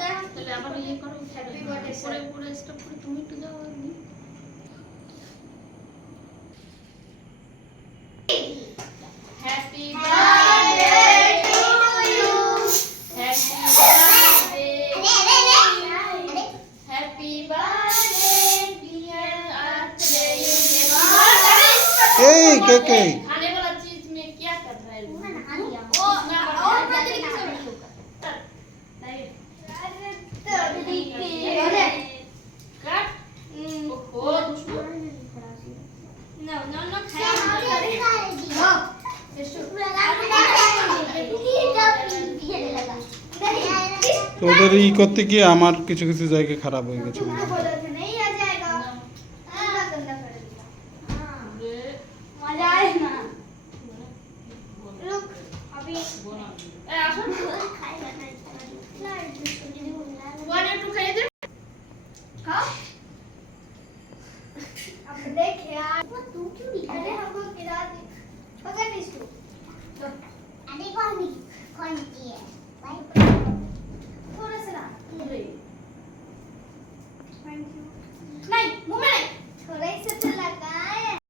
তাহলে আবার ইয়ে করো, পরে পরে স্টপ করে তুমি একটু যাও। Happy birthday to you, happy birthday, happy birthday dear Atreya. के खाने वाला चीज में क्या कर रहा है वो? ওদের ই করতে গিয়ে আমার কিছু কিছু জায়গায় খারাপ হয়ে গেছে। देख यार तू क्यों निकल रहा है हमको गिरा दे पकड़ इसको अरे कौन की है भाई